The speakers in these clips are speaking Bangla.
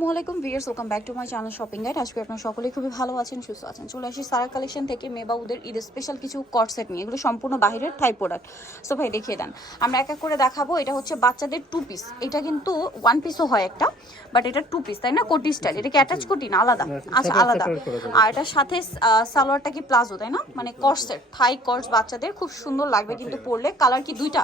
আসসালামাইকুম viewers, welcome back to my channel shopping guide. আজকে আপনারা সকলেই খুবই ভালো আছেন, সুস্থ আছেন। চলে আসি সারা কালেকশন থেকে মেবাউদের ঈদ স্পেশাল কিছু কট সেট নিয়ে। এগুলো সম্পূর্ণ বাহিরের থাই প্রোডাক্ট। সো ভাই দেখিয়ে দেন, আমরা এক এক করে দেখাবো। এটা হচ্ছে বাচ্চাদের 2 পিস, এটা কিন্তু 1 পিসও হয় একটা, বাট এটা 2 পিস, তাই না? কোটি স্টাইল। এটা কি অ্যাটাচ কোটি না আলাদা? আচ্ছা আলাদা। আর এটার সাথে সালোয়ারটা কি প্লাজো, তাই না? মানে কট সেট, থাই কটস বাচ্চাদের খুব সুন্দর লাগবে কিন্তু পরলে। কালার কি দুইটা?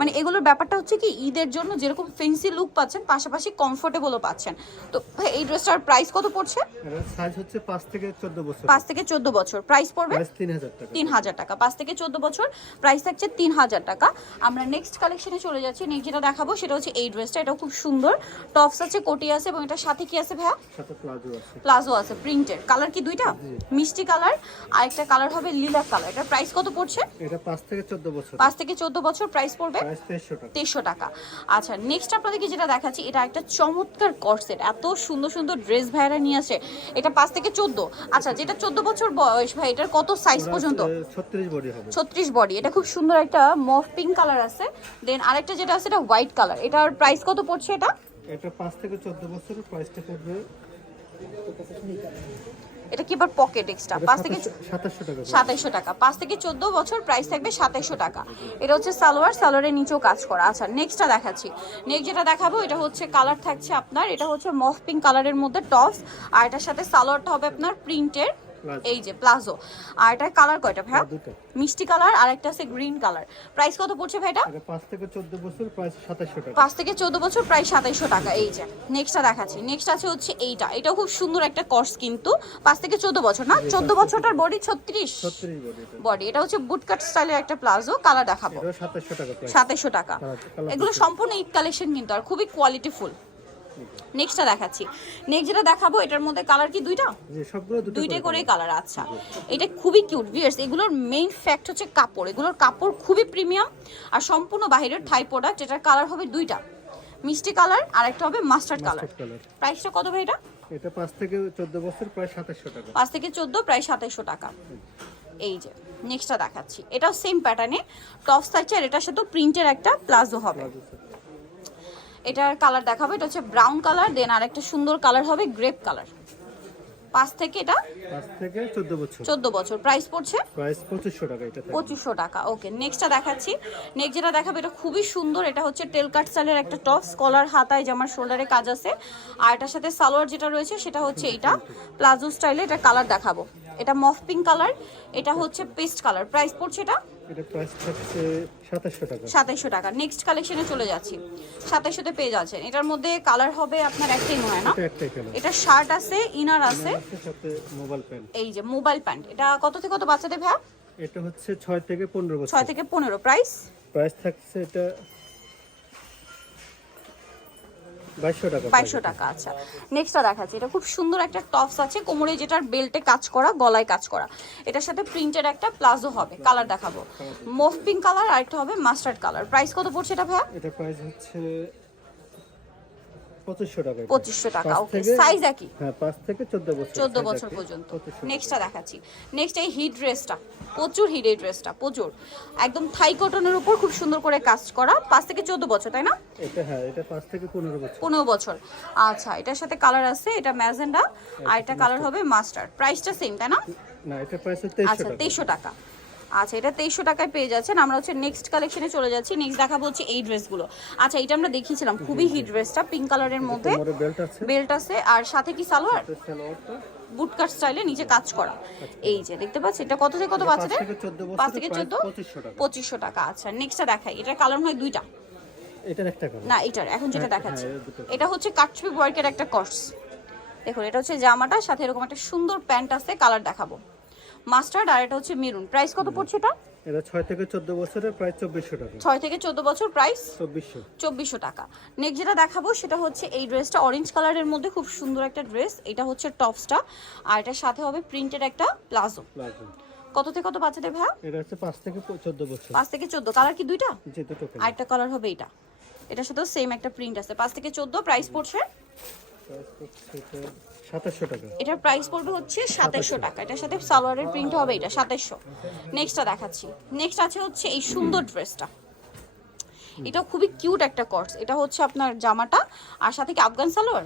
মানে এগুলোর ব্যাপারটা হচ্ছে কি, ঈদের জন্য যেরকম ফেন্সি লুক পাচ্ছেন, পাশাপাশি কমফোর্টেবলও পাচ্ছেন। তো ভাই এই ড্রেসটার প্রাইস কত পড়ছে? এর সাইজ হচ্ছে 5 থেকে 14 বছর। 5 থেকে 14 বছর। প্রাইস পড়বে 3000 টাকা। 3000 টাকা। 5 থেকে 14 বছর, প্রাইস থাকছে 3000 টাকা। আমরা নেক্সট কালেকশনে চলে যাচ্ছি। নেক্সট যেটা দেখাবো সেটা হচ্ছে এই ড্রেসটা। এটাও খুব সুন্দর, টপস আছে, কোটি আছে, এবং এটার সাথে কি আছে ভাইয়া? সাথে প্লাজো আছে। প্লাজো আছে প্রিন্টের। কালার কি দুইটা? মিষ্টি কালার আর একটা কালার হবে লিলাক কালার। এটার প্রাইস কত পড়ছে? এটা 5 থেকে 14 বছর। 5 থেকে 14 বছর, প্রাইস পড়বে প্রাইস 2300 টাকা। 2300 টাকা। আচ্ছা, নেক্সট আপনাদেরকে যেটা দেখাচ্ছি, এটা একটা চমৎকার কর্সেট। এত সুন্দর সুন্দর ড্রেস ভাইরা নিয়ে আসে। এটা 5 থেকে 14। আচ্ছা, যেটা 14 বছর বয়স ভাই, এটার কত সাইজ পর্যন্ত? 36 বডি হবে। 36 বডি। এটা খুব সুন্দর একটা মফ পিঙ্ক কালার আছে। দেন আরেকটা যেটা আছে এটা হোয়াইট কালার। এটার প্রাইস কত পড়ছে? এটা 5 থেকে 14 বছরের প্রাইসটা পড়বে। এটা কি আবার পকেট এক্সট্রা? 5 থেকে 2700 টাকা। 2700 টাকা। 5 থেকে 14 বছর, প্রাইস থাকবে 2700 টাকা। এটা হচ্ছে সালোয়ার, সালোয়ারের নিচেও কাজ করা। আচ্ছা, নেক্সটটা দেখাচ্ছি। নেক্সট যেটা দেখাবো এটা হচ্ছে কালার থাকছে আপনার, এটা হচ্ছে মফ পিঙ্ক কালারের মধ্যে টপস, আর এটার সাথে সালোয়ারটা হবে আপনার প্রিন্টের, এই যে প্লাজো। আর এটার কালার কয়টা ভাইয়া? মিষ্টি কালার আর একটা আছে গ্রিন কালার। প্রাইস কত পড়ছে ভাইটা? এটা 5 থেকে 14 বছর, প্রাইস 2700 টাকা। 5 থেকে 14 বছর, প্রাইস 2700 টাকা। এই যে নেক্সটটা দেখাচ্ছি। নেক্সট আছে হচ্ছে এইটা। এটাও খুব সুন্দর একটা কর্স কিন্তু 5 থেকে 14 বছর না, 14 বছরটার বডি 36 বডি। বডি। এটা হচ্ছে বুটকাট স্টাইলের একটা প্লাজো। কালার দেখাবো। এটা 2700 টাকা প্রাইস। 2700 টাকা। এগুলো সম্পূর্ণ ঈদ কালেকশন কিন্তু, আর খুবই কোয়ালিটিফুল। নেক্সটটা দেখাচ্ছি। নেক্সট যেটা দেখাবো এটার মধ্যে কালার কি দুইটা? জি, সবগুলো দুইটাই করে কালার। আচ্ছা, এটা খুবই কিউট ভিউয়ার্স। এগুলোর মেইন ফ্যাক্ট হচ্ছে কাপড়। এগুলোর কাপড় খুবই প্রিমিয়াম আর সম্পূর্ণ বাহিরের থাই প্রোডাক্ট। এটার কালার হবে দুইটা, মিষ্টি কালার আর একটা হবে মাস্টার্ড কালার। প্রাইসটা কত ভাই এটা? এটা 5 থেকে 14 বছর, প্রায় 2700 টাকা। 5 থেকে 14, প্রায় 2700 টাকা। এই যে নেক্সটটা দেখাচ্ছি। এটাও সেম প্যাটার্নে টপস থাকছে, আর এটার সাথে প্রিন্টের একটা প্লাজো হবে। এটার কালার দেখাবো। এটা হচ্ছে ব্রাউন কালার, দেন আর একটা সুন্দর কালার হবে গ্রেপ কালার। 5 থেকে 14 বছর। 14 বছর, প্রাইস পড়ছে প্রাইস 2500 টাকা। এটা 2500 টাকা। ওকে, নেক্সটটা দেখাচ্ছি। নেক্সট যেটা দেখাবো এটা খুবই সুন্দর। এটা হচ্ছে টেল কাট স্টাইলের একটা টপস, কলার হাতায় জামার শোল্ডারে কাজ আছে, আর এটার সাথে সালোয়ার যেটা রয়েছে সেটা হচ্ছে এইটা প্লাজো স্টাইলে। এটা কালার দেখাবো। এটা মফ পিঙ্ক কালার, এটা হচ্ছে পেস্ট কালার। প্রাইস পড়ছে এটা প্রাইস থাকছে 2700 টাকা। 2700 টাকা। নেক্সট কালেকশনে চলে যাচ্ছি। 2700 তে পেয়ে যাচ্ছেন। এটার মধ্যে কালার হবে আপনার একটাই নয় না, এটা একটাই কালার। এটা শার্ট আছে, ইনার আছে, সাথে মোবাইল প্যান্ট। এই যে মোবাইল প্যান্ট। এটা কত থেকে কত বাচ্চাদের ভাই? এটা হচ্ছে 6 থেকে 15 বছর। 6 থেকে 15। প্রাইস থাকছে এটা 2200 টাকা। 2200 টাকা। আচ্ছা, নেক্সটটা দেখাচ্ছি। এটা খুব সুন্দর একটা টপস আছে, কোমরে যেটার বেল্টে কাজ করা, গলায় কাজ করা। এটার সাথে প্রিন্টের একটা প্লাজো হবে। কালার দেখাবো। মফ পিঙ্ক কালার আর একটা হবে মাস্টার্ড কালার। প্রাইস কত পড়ছে এটা ভাইয়া? এটা প্রাইস হচ্ছে 2500 টাকা। 2500 টাকা। ওকে, সাইজ একই? হ্যাঁ, 5 থেকে 14 বছর। 14 বছর পর্যন্ত। নেক্সটটা দেখাচ্ছি। নেক্সট এই হিট ড্রেসটা, প্রচুর হিট এই ড্রেসটা, প্রচুর একদম থাই কটনের উপর খুব সুন্দর করে কাজ করা। 5 থেকে 14 বছর, তাই না? এটা হ্যাঁ, এটা 5 থেকে 15 বছর। 15 বছর। আচ্ছা, এটার সাথে কালার আছে, এটা ম্যাজেন্ডা আর এটা কালার হবে মাস্টার্ড। প্রাইসটা সেম, তাই না? না, এটা প্রাইস হচ্ছে 2300 আচ্ছা, টাকা। 2300 টাকা। আচ্ছা, এটা 2300 টাকায় পেয়ে যাচ্ছেন। আমরা হচ্ছে নেক্সট কালেকশনে চলে যাচ্ছি। নেক্সট দেখাবো হচ্ছে এই ড্রেসগুলো। আচ্ছা, এটা আমরা দেখিয়েছিলাম, খুবই হিট ড্রেসটা, পিঙ্ক কালারের মধ্যে বেল্ট আছে, আর সাথে কি সালোয়ার সালোয়ারটা বুটকাট স্টাইলে নিচে কাজ করা। এই যে দেখতে পাচ্ছি। এটা কত থেকে কত বাচ্চাদের? 5 থেকে 14, 2500 টাকা। আচ্ছা, নেক্সটটা দেখাই। এটা কালার হয় দুইটা, এটার একটা কালার না এটার এখন যেটা দেখাচ্ছি এটা হচ্ছে কাটছবি ওয়ার্কের একটা কর্স। দেখুন, এটা হচ্ছে জামাটার সাথে এরকম একটা সুন্দর প্যান্ট আছে। কালার দেখাবো মাস্টার্ড, আর এটা হচ্ছে মেরুন। প্রাইস কত পড়ছে এটা? এটা 6 থেকে 14 বছরের, প্রাইস 2400 টাকা। 6 থেকে 14 বছর, প্রাইস 2400 টাকা। নেক্সট যেটা দেখাবো সেটা হচ্ছে এই ড্রেসটা, অরেঞ্জ কালারের মধ্যে খুব সুন্দর একটা ড্রেস। এটা হচ্ছে টপসটা, আর এটার সাথে হবে প্রিন্টের একটা প্লাজো। কত থেকে কত বাচ্চাদের ভাই? এটা হচ্ছে 5 থেকে 14 বছর। 5 থেকে 14। কালার কি দুইটা? জি, দুটো কালার। আর একটা কালার হবে এটা। এটার সাথেও সেম একটা প্রিন্ট আছে। 5 থেকে 14, প্রাইস পড়ছে 2700 টাকা। এটার প্রাইস পড়বে হচ্ছে 2700 টাকা। এটার সাথে সালোয়ারের প্রিন্ট হবে এটা 2700। নেক্সটটা দেখাচ্ছি। নেক্সট আছে হচ্ছে এই সুন্দর ড্রেসটা। এটা খুবই কিউট একটা কটস। এটা হচ্ছে আপনার জামাটা, আর সাথে কি আফগান সালোয়ার,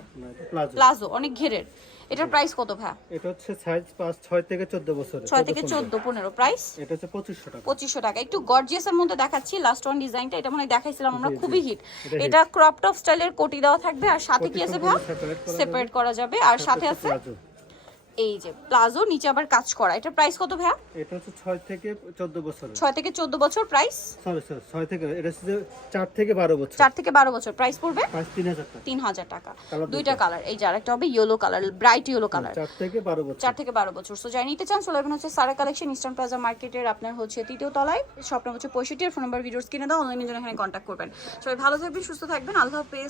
প্লাজো। প্লাজো, অনেক ঘেরের। এটার প্রাইস কত ভাই? এটা হচ্ছে সাইজ 6 থেকে 14 বছরের। 6 থেকে 14 15। প্রাইস এটা হচ্ছে 2500 টাকা। 2500 টাকা। একটু গর্জিয়াসের মধ্যে দেখাচ্ছি লাস্ট ওয়ান ডিজাইনটা, এটা মনে হয় দেখাইছিলাম আমরা, জি, জি। খুবই হিট। এটা এটা ক্রপ টপ স্টাইলের কোটি দেওয়া থাকবে, আর সাথে কি কোটি আছে সম্পূর্ণ ভাই? separate করা সেপারেট যাবে। করা যাবে, আর সাথে আছে প্লাজো। এই যে প্লাজো, নিচে আবার কাজ করা। এটার প্রাইস কত ভাই? এটা হচ্ছে 6 থেকে 14 বছরের। 6 থেকে 14 বছর। প্রাইস সরি 6 থেকে, এটা হচ্ছে 4 থেকে 12 বছর। 4 থেকে 12 বছর। প্রাইস পড়বে প্রাইস 3000 টাকা। 3000 টাকা। কালার দুইটা কালার, এই যে আরেকটা হবে yellow colour, bright yellow colour. 4 থেকে 12 বছর। 4 থেকে 12 বছর। সো যাই নিতে চান চলে যাবেন হচ্ছে সারা কালেকশন, ইস্টার্ন প্লাজা মার্কেটের আপনার হচ্ছে 3য় তলায়, শপ নম্বর হচ্ছে 65, ফোন নাম্বার ভিডিওস কিনে দাও, অনলাইনের জন্য এখানে কন্ট্যাক্ট করবেন। সবাই ভালো থাকবেন, সুস্থ থাকবেন, আল্লাহ হাফেজ।